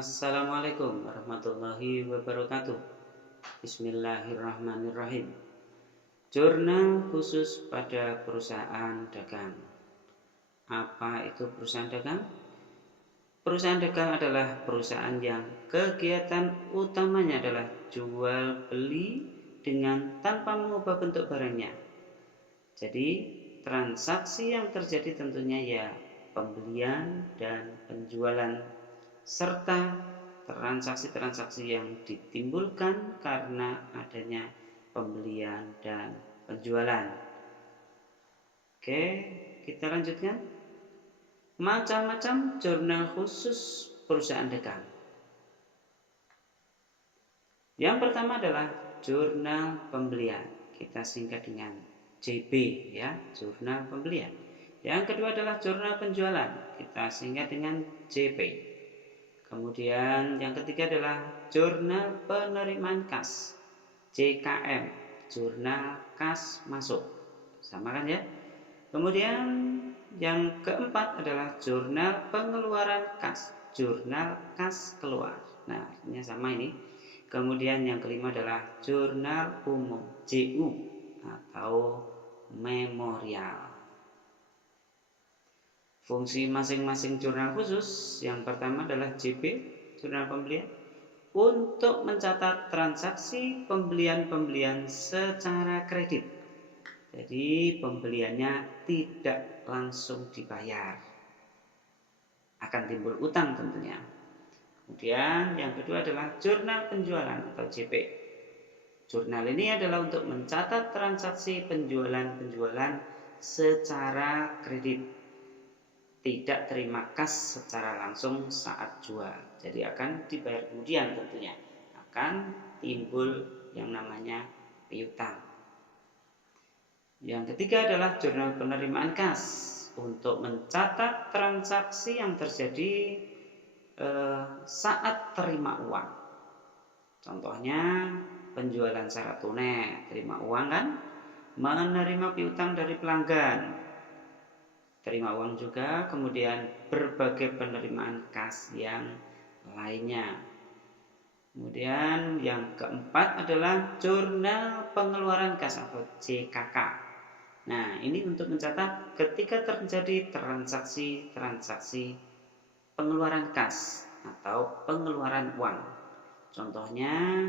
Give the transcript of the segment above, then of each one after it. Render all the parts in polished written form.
Assalamualaikum warahmatullahi wabarakatuh. Bismillahirrahmanirrahim. Jurnal khusus pada perusahaan dagang. Apa itu perusahaan dagang? Perusahaan dagang adalah perusahaan yang kegiatan utamanya adalah jual beli dengan tanpa mengubah bentuk barangnya. Jadi transaksi yang terjadi tentunya ya pembelian dan penjualan serta transaksi-transaksi yang ditimbulkan karena adanya pembelian dan penjualan. Oke, kita lanjutkan. Macam-macam jurnal khusus perusahaan dagang. Yang pertama adalah jurnal pembelian. Kita singkat dengan JP ya, jurnal pembelian. Yang kedua adalah jurnal penjualan. Kita singkat dengan JP. Kemudian yang ketiga adalah jurnal penerimaan kas, JKM, jurnal kas masuk. Sama kan ya? Kemudian yang keempat adalah jurnal pengeluaran kas, jurnal kas keluar. Nah, artinya sama ini. Kemudian yang kelima adalah jurnal umum, JU atau memorial. Fungsi masing-masing jurnal khusus yang pertama adalah JP, jurnal pembelian, untuk mencatat transaksi pembelian-pembelian secara kredit. Jadi pembeliannya tidak langsung dibayar. Akan timbul utang tentunya. Kemudian yang kedua adalah jurnal penjualan atau JP. Jurnal ini adalah untuk mencatat transaksi penjualan-penjualan secara kredit. Tidak terima kas secara langsung saat jual. Jadi akan dibayar kemudian tentunya. Akan timbul yang namanya piutang. Yang ketiga adalah jurnal penerimaan kas. Untuk mencatat transaksi yang terjadi saat terima uang. Contohnya penjualan secara tunai, terima uang kan? Menerima piutang dari pelanggan, terima uang juga, kemudian berbagai penerimaan kas yang lainnya. Kemudian yang keempat adalah jurnal pengeluaran kas atau JKK. Nah, ini untuk mencatat ketika terjadi transaksi pengeluaran kas atau pengeluaran uang. Contohnya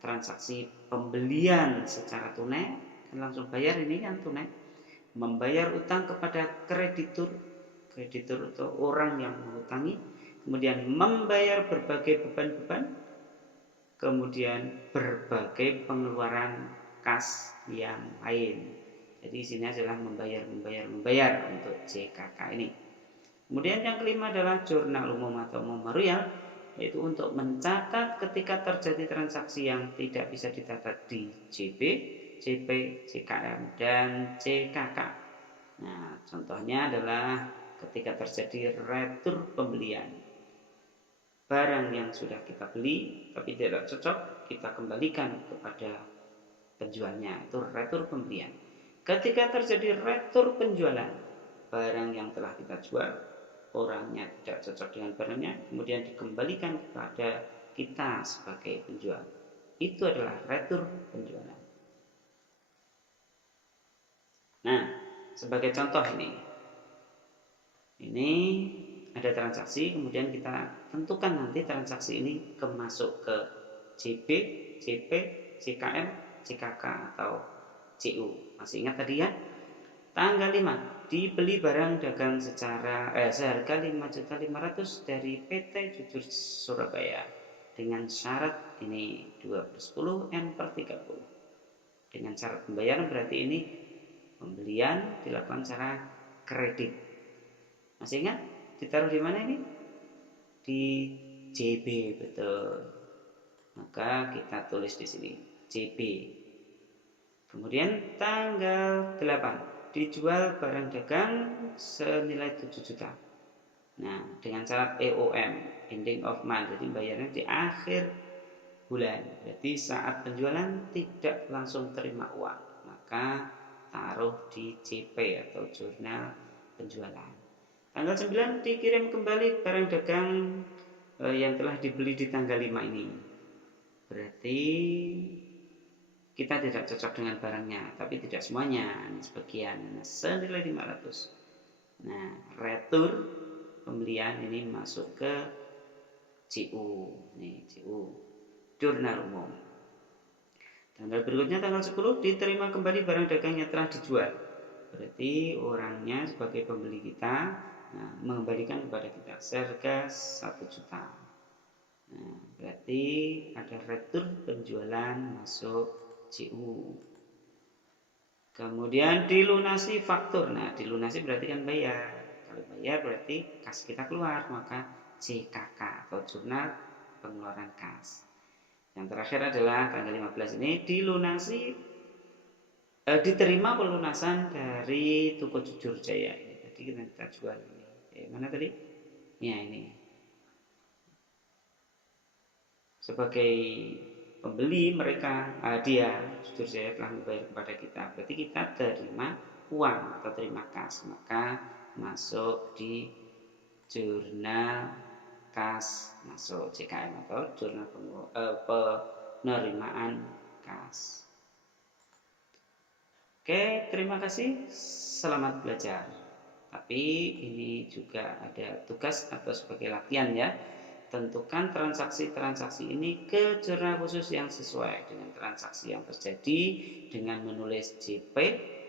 transaksi pembelian secara tunai, kan langsung bayar ini kan tunai. Membayar utang kepada kreditur atau orang yang menghutangi, kemudian membayar berbagai beban-beban, kemudian berbagai pengeluaran kas yang lain. Jadi sini adalah membayar untuk JKK ini. Kemudian yang kelima adalah jurnal umum atau memorial, yaitu untuk mencatat ketika terjadi transaksi yang tidak bisa dicatat di JP, JP, JKM, dan JKK. Nah, contohnya adalah ketika terjadi retur pembelian. Barang yang sudah kita beli tapi tidak cocok, kita kembalikan kepada penjualnya. Itu retur pembelian. Ketika terjadi retur penjualan, barang yang telah kita jual, orangnya tidak cocok dengan barangnya, kemudian dikembalikan kepada kita sebagai penjual. Itu adalah retur penjualan. Nah, sebagai contoh ini ada transaksi, kemudian kita tentukan nanti transaksi ini masuk ke JP, JP, JKM, JKK atau CU. Masih ingat tadi ya? Tanggal 5 dibeli barang dagang seharga 5.500.000 dari PT Jujur Surabaya dengan syarat ini 2/10 N/30. Dengan syarat pembayaran berarti ini pembelian dilakukan secara kredit. Masih ingat? Ditaruh di mana ini? Di JB, betul. Maka kita tulis di sini JB. Kemudian tanggal 8 dijual barang dagang senilai 7 juta. Nah, dengan syarat EOM, ending of month, jadi bayarnya di akhir bulan. Jadi saat penjualan tidak langsung terima uang, maka taruh di JP atau jurnal penjualan. Tanggal 9 dikirim kembali barang dagang yang telah dibeli di tanggal 5 ini. Berarti kita tidak cocok dengan barangnya, tapi tidak semuanya, sebagian, senilai 500. Nah, retur pembelian ini masuk ke CU, nih CU, jurnal umum. Tanggal berikutnya tanggal 10 diterima kembali barang dagang yang telah dijual. Berarti orangnya sebagai pembeli kita mengembalikan kepada kita seharga 1 juta. Nah, berarti ada retur penjualan masuk CU. Kemudian dilunasi faktur. Nah, dilunasi berarti kan bayar. Kalau bayar berarti kas kita keluar, maka JKK atau jurnal pengeluaran kas. Yang terakhir adalah tanggal 15 ini dilunasi diterima pelunasan dari Toko Jujur Jaya. Ini tadi kita jual ini. Mana tadi? Ya, ini. Sebagai pembeli mereka dia Jujur Jaya telah membayar kepada kita. Berarti kita terima uang atau terima kas, maka masuk di jurnal kas, masuk JKM atau jurnal penerimaan kas. Oke, terima kasih. Selamat belajar. Tapi ini juga ada tugas atau sebagai latihan ya. Tentukan transaksi-transaksi ini ke jurnal khusus yang sesuai dengan transaksi yang terjadi dengan menulis JP,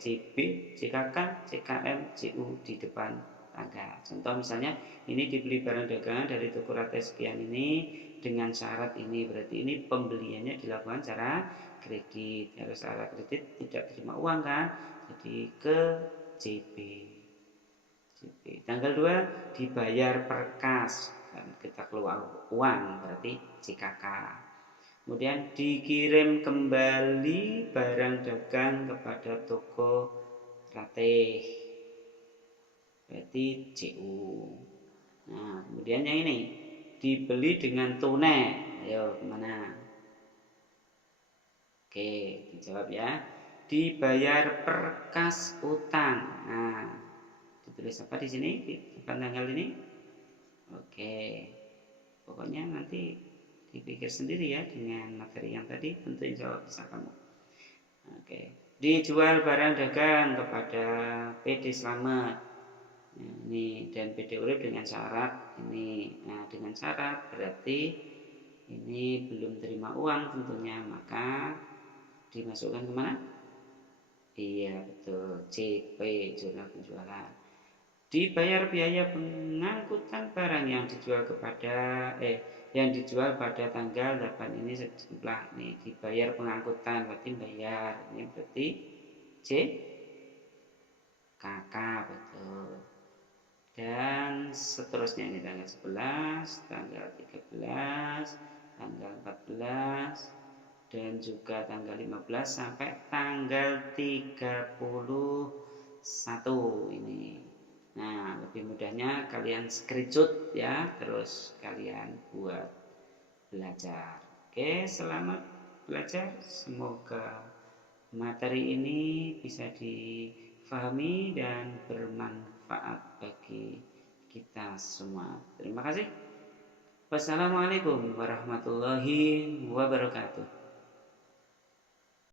JB, JKK, JKM, JU di depan tanggal. Contoh misalnya ini dibeli barang dagangan dari toko Rate sekian ini dengan syarat ini, berarti ini pembeliannya dilakukan secara kredit. Harus secara kredit, tidak terima uang kan? Jadi ke JP. Tanggal 2 dibayar per kas dan kita keluar uang berarti JKK. Kemudian dikirim kembali barang dagang kepada toko Rate berarti CU. Nah, kemudian yang ini dibeli dengan tunai. Ayo kemana? Oke, dijawab ya. Dibayar per kas utang. Nah, ditulis apa di sini di depan tanggal ini? Oke, pokoknya nanti dipikir sendiri ya dengan materi yang tadi, tentu insya Allah bisa kamu. Oke, dijual barang dagang kepada PD Slamet. Nah, ini dan PD Urip dengan syarat ini. Nah, dengan syarat berarti ini belum terima uang tentunya, maka dimasukkan kemana? Iya betul, CP jurnal penjualan. Dibayar biaya pengangkutan barang yang dijual pada tanggal 8 ini sejumlah nih dibayar pengangkutan berarti bayar ini berarti C KK betul. Dan seterusnya ini tanggal 11, tanggal 13, tanggal 14 dan juga tanggal 15 sampai tanggal 31 ini. Nah, lebih mudahnya kalian screenshot ya, terus kalian buat belajar. Oke, selamat belajar. Semoga materi ini bisa difahami dan bermanfaat bagi kita semua. Terima kasih. Wassalamualaikum warahmatullahi wabarakatuh.